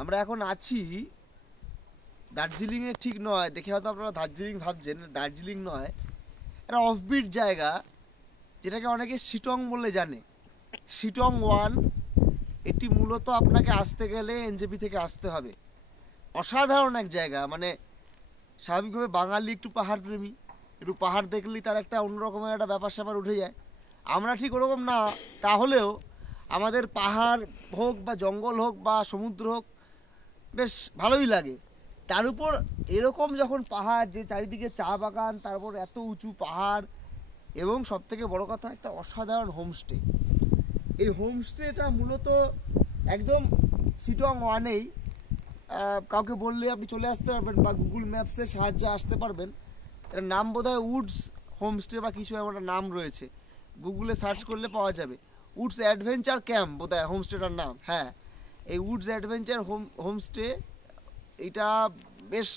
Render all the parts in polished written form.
আমরা এখন আছি দার্জিলিংয়ে, ঠিক নয় দেখে হয়তো আপনারা দার্জিলিং ভাবছেন, দার্জিলিং নয়, এটা অফবিট জায়গা যেটাকে অনেকে শিটং বলে জানে। শিটং 1, এটি মূলত আপনাকে আসতে গেলে এনজেপি থেকে আসতে হবে। অসাধারণ এক জায়গা, মানে স্বাভাবিকভাবে বাঙালি একটু পাহাড় প্রেমী, একটু পাহাড় দেখলেই তার একটা অন্যরকমের একটা ব্যাপার স্যাপার উঠে যায়। আমরা ঠিক ওরকম না, তাহলেও আমাদের পাহাড় হোক বা জঙ্গল হোক বা সমুদ্র হোক বেশ ভালোই লাগে। তার উপর এরকম যখন পাহাড়, যে চারিদিকে চা বাগান, তারপর এত উঁচু পাহাড়, এবং সবথেকে বড় কথা একটা অসাধারণ হোমস্টে। এই হোমস্টেটা মূলত একদম শিটং 1-এই, কাউকে বললে আপনি চলে আসতে পারবেন বা গুগল ম্যাপসের সাহায্যে আসতে পারবেন। এটার নাম বোধহয় উডস হোমস্টে বা কিছু এমন একটা নাম রয়েছে, গুগলে সার্চ করলে পাওয়া যাবে। উডস অ্যাডভেঞ্চার ক্যাম্প বোধহয় হোমস্টেটার নাম। হ্যাঁ, এই উডস অ্যাডভেঞ্চার হোমস্টে, এইটা বেশ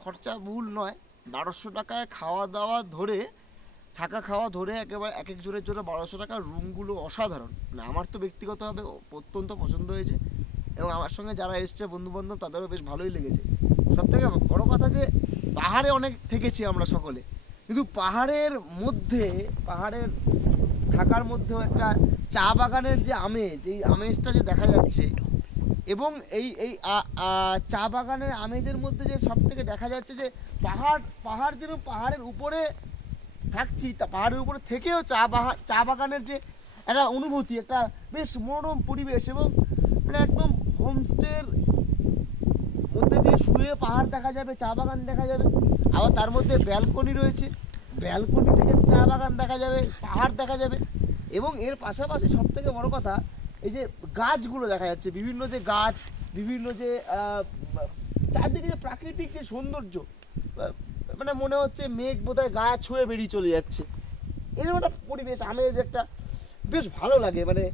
খরচাবহুল নয়। 1200 টাকায় খাওয়া দাওয়া ধরে, থাকা খাওয়া ধরে একেবারে এক এক জনের জন্য 1200 টাকার রুমগুলো অসাধারণ। মানে আমার তো ব্যক্তিগতভাবে অত্যন্ত পছন্দ হয়েছে, এবং আমার সঙ্গে যারা এসছে বন্ধুবান্ধব তাদেরও বেশ ভালোই লেগেছে। সবথেকে বড় কথা যে পাহাড়ে অনেক থেকেছি আমরা সকলে, কিন্তু পাহাড়ের মধ্যে, পাহাড়ের থাকার মধ্যেও একটা চা বাগানের যে আমেজ, এই আমেজটা যে দেখা যাচ্ছে, এবং এই এই চা বাগানের আমেজের মধ্যে যে সব থেকে দেখা যাচ্ছে যে পাহাড় যেন পাহাড়ের উপরে থাকছি, তা পাহাড়ের উপরে থেকেও চা বাগানের যে একটা অনুভূতি, একটা বেশ মনোরম পরিবেশ, এবং মানে একদম হোমস্টের মধ্যে দিয়ে শুয়ে পাহাড় দেখা যাবে, চা বাগান দেখা যাবে, আবার তার মধ্যে ব্যালকনি রয়েছে, ব্যালকনি থেকে চা বাগান দেখা যাবে, পাহাড় দেখা যাবে, এবং এর পাশাপাশি সব থেকে বড় কথা এই যে গাছগুলো দেখা যাচ্ছে, বিভিন্ন যে গাছ, বিভিন্ন যে চারদিকে যে প্রাকৃতিক যে সৌন্দর্য, মানে মনে হচ্ছে মেঘ বোধহয় গা ছুঁয়ে বেরিয়ে চলে যাচ্ছে, এরকম একটা পরিবেশ, আমেজ একটা বেশ ভালো লাগে। মানে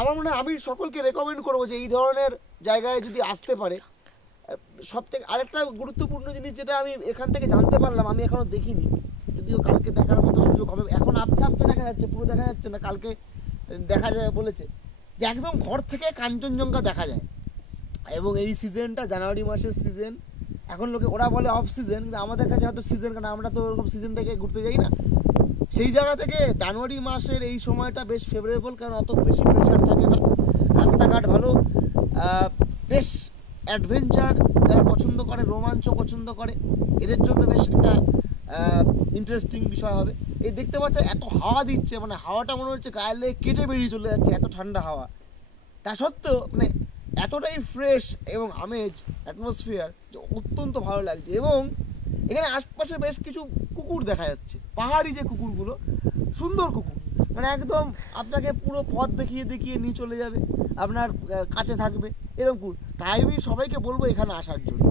আমার মনে হয় আমি সকলকে রেকমেন্ড করবো যে এই ধরনের জায়গায় যদি আসতে পারে। সব থেকে আরেকটা গুরুত্বপূর্ণ জিনিস যেটা আমি এখান থেকে জানতে পারলাম, আমি এখনও দেখিনি, যদিও কালকে দেখার মতো সুযোগ হবে। এখন আপতে আপতে দেখা যাচ্ছে, পুরো দেখা যাচ্ছে না, কালকে দেখা যায় বলেছে যে একদম ঘর থেকে কাঞ্চনজঙ্ঘা দেখা যায়। এবং এই সিজনটা জানুয়ারি মাসের সিজন, এখন লোকে ওরা বলে অফ সিজন, কিন্তু আমাদের কাছে হয়তো সিজন, কারণ আমরা তো ওরকম সিজন থেকে ঘুরতে যাই না। সেই জায়গা থেকে জানুয়ারি মাসের এই সময়টা বেশ ফেভারেবল, কারণ অত বেশি প্রেশার থাকে না, রাস্তাঘাট ভালো, বেশ অ্যাডভেঞ্চার যারা পছন্দ করে, রোমাঞ্চ পছন্দ করে, এদের জন্য বেশ একটা ইন্টারেস্টিং বিষয় হবে। এই দেখতে পাচ্ছ এত হাওয়া দিচ্ছে, মানে হাওয়াটা মনে হচ্ছে গায়ে লেগে কেটে বেরিয়ে চলে যাচ্ছে, এত ঠান্ডা হাওয়া। তা সত্ত্বেও মানে এতটাই ফ্রেশ এবং আমেজ, অ্যাটমসফিয়ার, যে অত্যন্ত ভালো লাগছে। এবং এখানে আশপাশে বেশ কিছু কুকুর দেখা যাচ্ছে, পাহাড়ি যে কুকুরগুলো, সুন্দর কুকুর, মানে একদম আপনাকে পুরো পথ দেখিয়ে দেখিয়ে নিয়ে চলে যাবে, আপনার কাছে থাকবে, এরকম কুকুর। তাই আমি সবাইকে বলবো এখানে আসার জন্য।